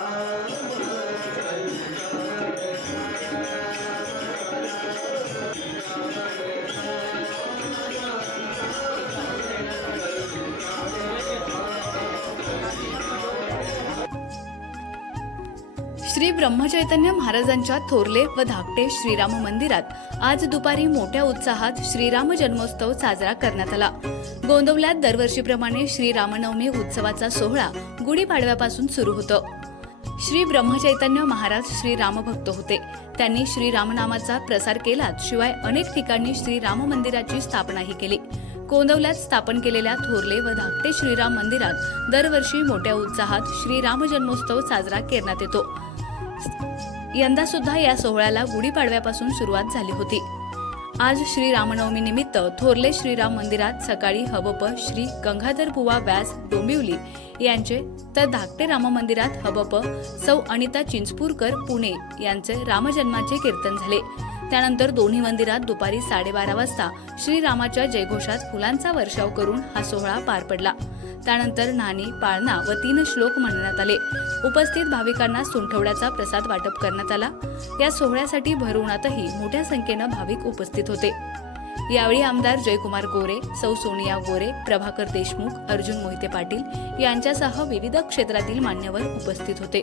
श्री ब्रह्मचैतन्य महाराजांच्या थोरले व धाकटे श्रीराम मंदिरात आज दुपारी मोठ्या उत्साहात श्रीराम जन्मोत्सव साजरा करण्यात आला. गोंदवल्यात दरवर्षीप्रमाणे श्रीरामनवमी उत्सवाचा सोहळा गुढीपाडव्यापासून सुरू होतो. श्री ब्रह्मचैतन्य महाराज श्री रामभक्त होते. त्यांनी श्री रामनामाचा प्रसार केलाच शिवाय अनेक ठिकाणी श्री राम मंदिराची स्थापनाही केली. कोंदवल्यात स्थापन केलेल्या थोरले व धाकटे श्रीराम मंदिरात दरवर्षी मोठ्या उत्साहात श्रीराम जन्मोत्सव साजरा करण्यात येतो. यंदा सुद्धा या सोहळ्याला गुढीपाडव्यापासून सुरुवात झाली होती. आज श्री रामनवमीनिमित्त थोरले श्रीराम मंदिरात सकाळी हबप श्री गंगाधर बुवा व्यास डोंबिवली यांचे तर धाकटे राम मंदिरात हबप सौ अनिता चिंचपूरकर पुणे यांचे रामजन्माचे कीर्तन झाले. त्यानंतर दोन्ही मंदिरात दुपारी साडेबारा वाजता श्रीरामाच्या जयघोषात फुलांचा वर्षाव करून हा सोहळा पार पडला. त्यानंतर नाणी पाळणा व तीन श्लोक म्हणण्यात आले. उपस्थित भाविकांना सुंठवड्याचा प्रसाद वाटप करण्यात आला. या सोहळ्यासाठी भरवणातही मोठ्या संख्येनं भाविक उपस्थित होते. यावेळी आमदार जयकुमार गोरे सौ सोनिया गोरे प्रभाकर देशमुख अर्जुन मोहिते पाटील यांच्यासह विविध क्षेत्रातील मान्यवर उपस्थित होते.